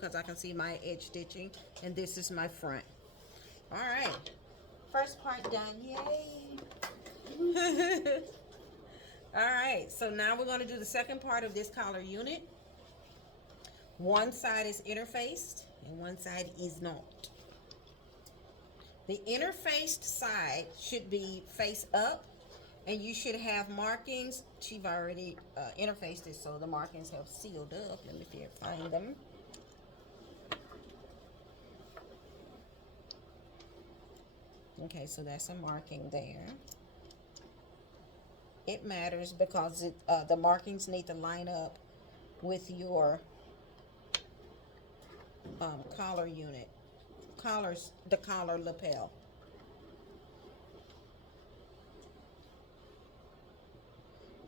because I can see my edge stitching, and this is my front. All right, first part done, yay. All right, so now we're going to do the second part of this collar unit. One side is interfaced and one side is not. The interfaced side should be face up, and you should have markings. She's already interfaced it, so the markings have sealed up. Let me find them. Okay, so that's a marking there. It matters because the markings need to line up with your collar unit. The collar lapel.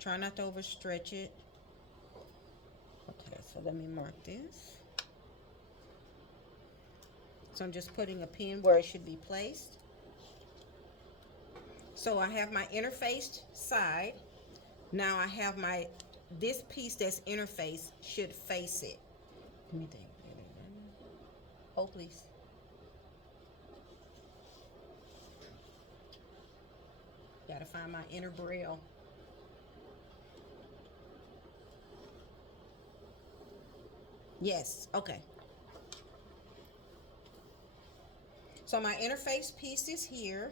Try not to overstretch it. Okay, so let me mark this. So I'm just putting a pin where it should be placed. So I have my interfaced side. Now I have this piece that's interfaced should face it. Let me think. Oh, please. Gotta find my inner braille. Yes, okay. So my interface piece is here.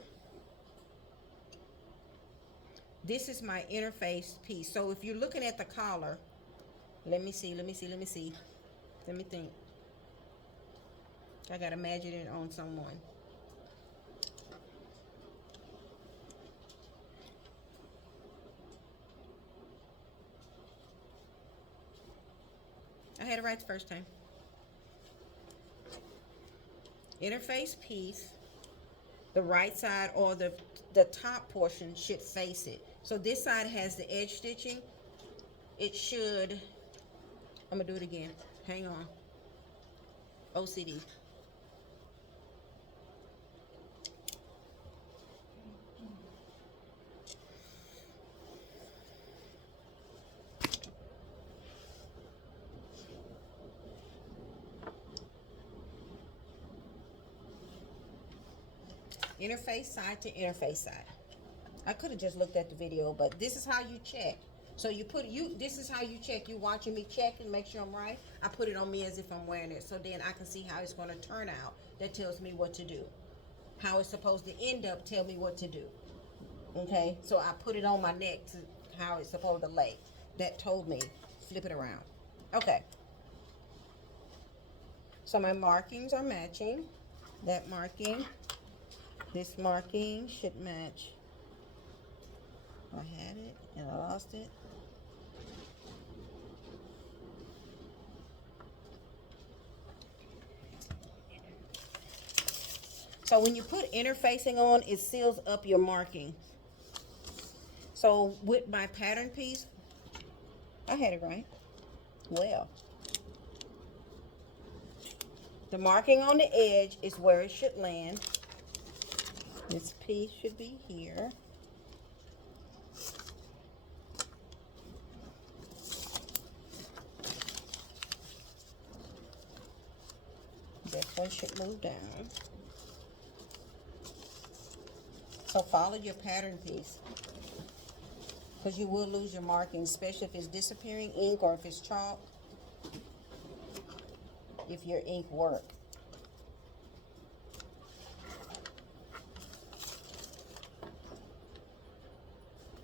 This is my interface piece. So if you're looking at the collar, let me see. Let me think. I gotta imagine it on someone. I had it right the first time. Interface piece, the right side or the top portion should face it. So this side has the edge stitching. It should, I'm gonna do it again. Hang on. OCD. Interface side to interface side. I could have just looked at the video, but this is how you check. So this is how you check. You watching me check and make sure I'm right. I put it on me as if I'm wearing it, so then I can see how it's going to turn out. That tells me what to do. How it's supposed to end up tell me what to do. Okay, so I put it on my neck to how it's supposed to lay. That told me flip it around. Okay. So my markings are matching. That marking. This marking should match. I had it and I lost it. So when you put interfacing on, it seals up your marking. So with my pattern piece, I had it right. Well, the marking on the edge is where it should land. This piece should be here. This one should move down. So follow your pattern piece, because you will lose your marking, especially if it's disappearing ink or if it's chalk, if your ink work.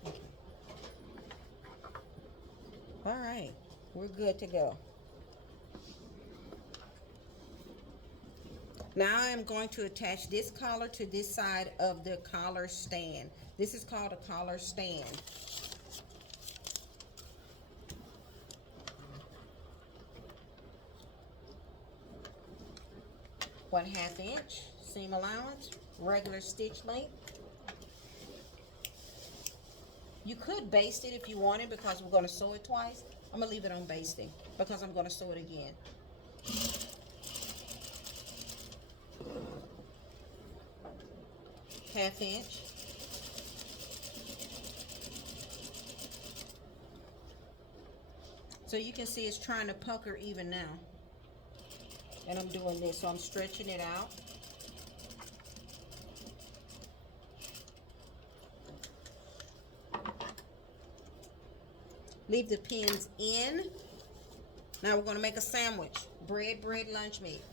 Okay. All right, we're good to go. Now I'm going to attach this collar to this side of the collar stand. This is called a collar stand. One half inch seam allowance, regular stitch length. You could baste it if you wanted, because we're going to sew it twice. I'm going to leave it on basting because I'm going to sew it again. Half inch. So you can see it's trying to pucker even now. And I'm doing this, so I'm stretching it out. Leave the pins in. Now we're going to make a sandwich. Bread, lunch meat.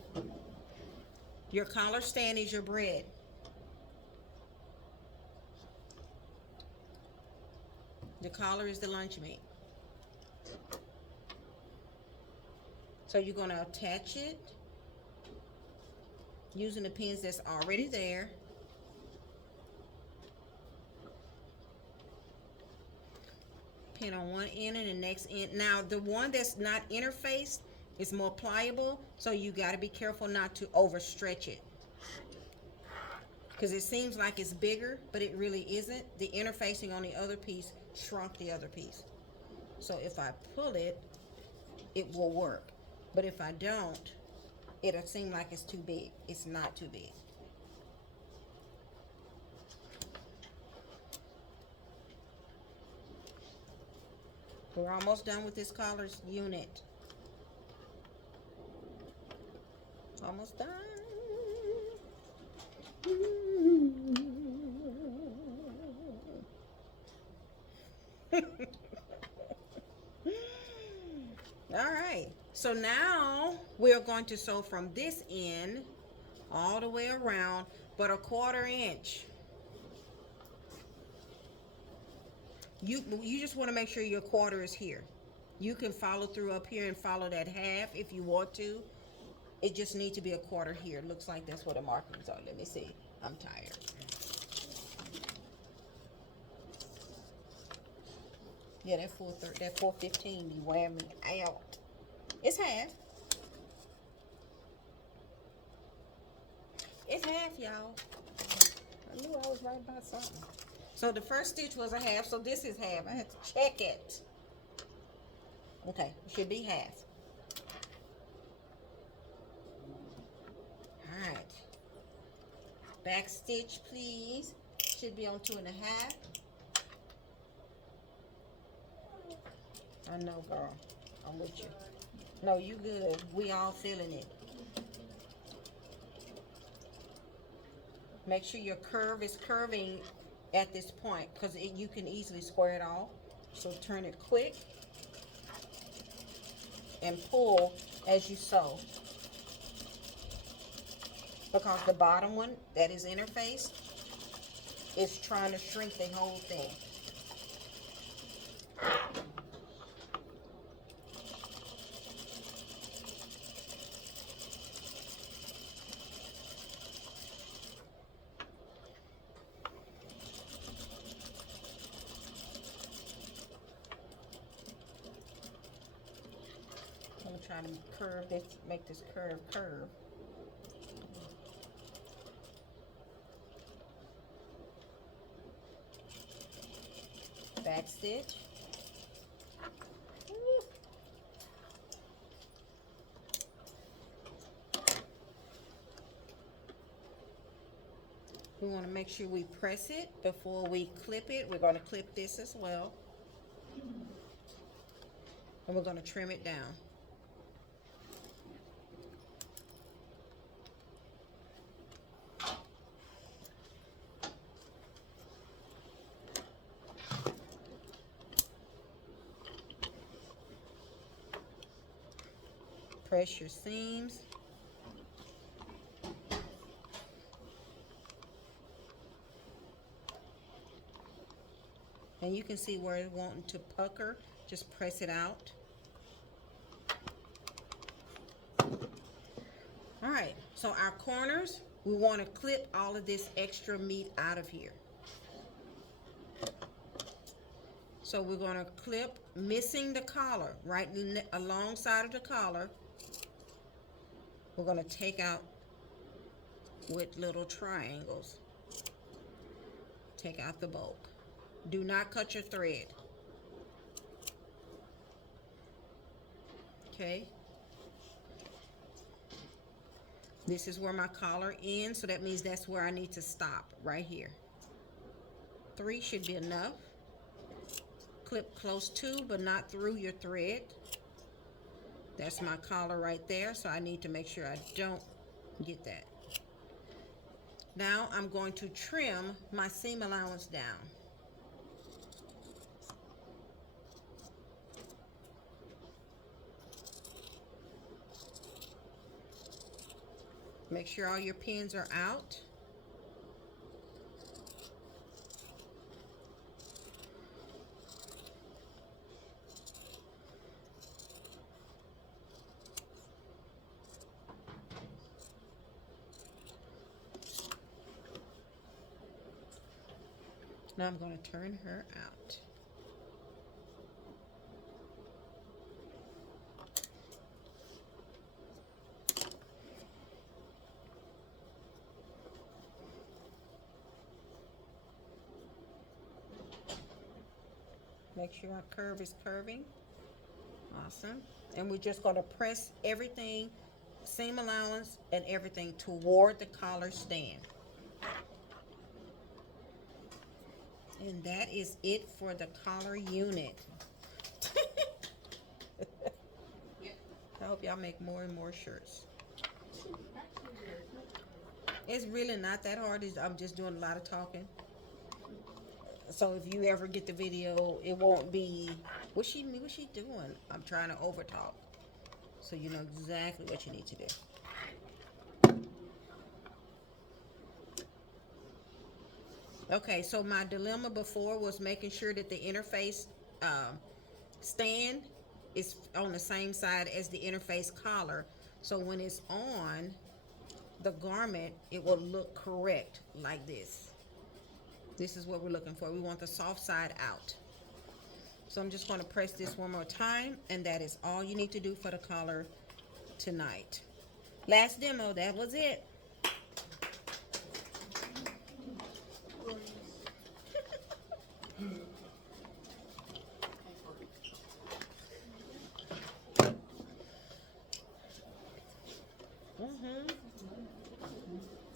Your collar stand is your bread. The collar is the lunch meat. So you're going to attach it using the pins that's already there. Pin on one end and the next end. Now the one that's not interfaced is more pliable, so you got to be careful not to overstretch it, because it seems like it's bigger, but it really isn't. The interfacing on the other piece shrunk the other piece. So if I pull it, it will work. But if I don't, it'll seem like it's too big. It's not too big. We're almost done with this collar's unit. Almost done. All right, so now we're going to sew from this end all the way around, but a 1/4 inch. You just want to make sure your 1/4 is here. You can follow through up here and follow that half if you want to. It just needs to be a 1/4 here. Looks like that's what the markings are. Let me see. I'm tired. Yeah, that 415 be wearing me out. It's half. It's half, y'all. I knew I was right about something. So the first stitch was a half, so this is half. I had to check it. Okay, it should be half. All right. Back stitch, please. Should be on 2 1/2. I know, girl. I'm with you. No, you good. We all feeling it. Make sure your curve is curving at this point, because you can easily square it off. So turn it quick and pull as you sew, because the bottom one that is interfaced is trying to shrink the whole thing. I'm trying to curve this, make this curve. Back stitch. We want to make sure we press it before we clip it. We're going to clip this as well. And we're going to trim it down. Press your seams. And you can see where it's wanting to pucker. Just press it out. All right, so our corners, we want to clip all of this extra meat out of here. So we're going to clip, missing the collar, right alongside of the collar. We're going to take out with little triangles. Take out the bulk. Do not cut your thread. Okay. This is where my collar ends, so that means that's where I need to stop, right here. 3 should be enough. Clip close to, but not through your thread. That's my collar right there, so I need to make sure I don't get that. Now I'm going to trim my seam allowance down. Make sure all your pins are out. Now I'm going to turn her out. Make sure our curve is curving. Awesome. And we're just going to press everything, seam allowance and everything toward the collar stand. And that is it for the collar unit. I hope y'all make more and more shirts. It's really not that hard. I'm just doing a lot of talking. So if you ever get the video, it won't be, what's she doing? I'm trying to over talk. So you know exactly what you need to do. Okay, so my dilemma before was making sure that the interface stand is on the same side as the interface collar. So when it's on the garment, it will look correct like this. This is what we're looking for. We want the soft side out. So I'm just going to press this one more time, and that is all you need to do for the collar tonight. Last demo, that was it.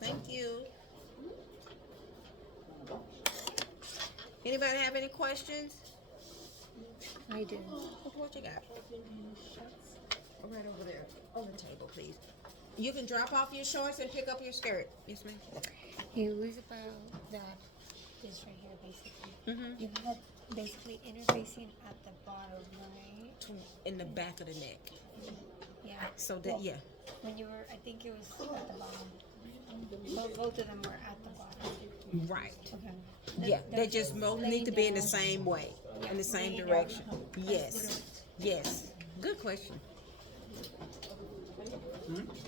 Thank you. Anybody have any questions? I do. What you got? Right over there on the table, please. You can drop off your shorts and pick up your skirt. Yes, ma'am. It was about that. This right here, basically. Mm-hmm. You had basically interfacing at the bottom, right? In the back of the neck. Yeah. So that, yeah. When you were, I think it was at the bottom. Both of them were at the bottom. Right. Okay. Yeah, they just both need to be in the same way, in the same direction. Yes, yes. Good question.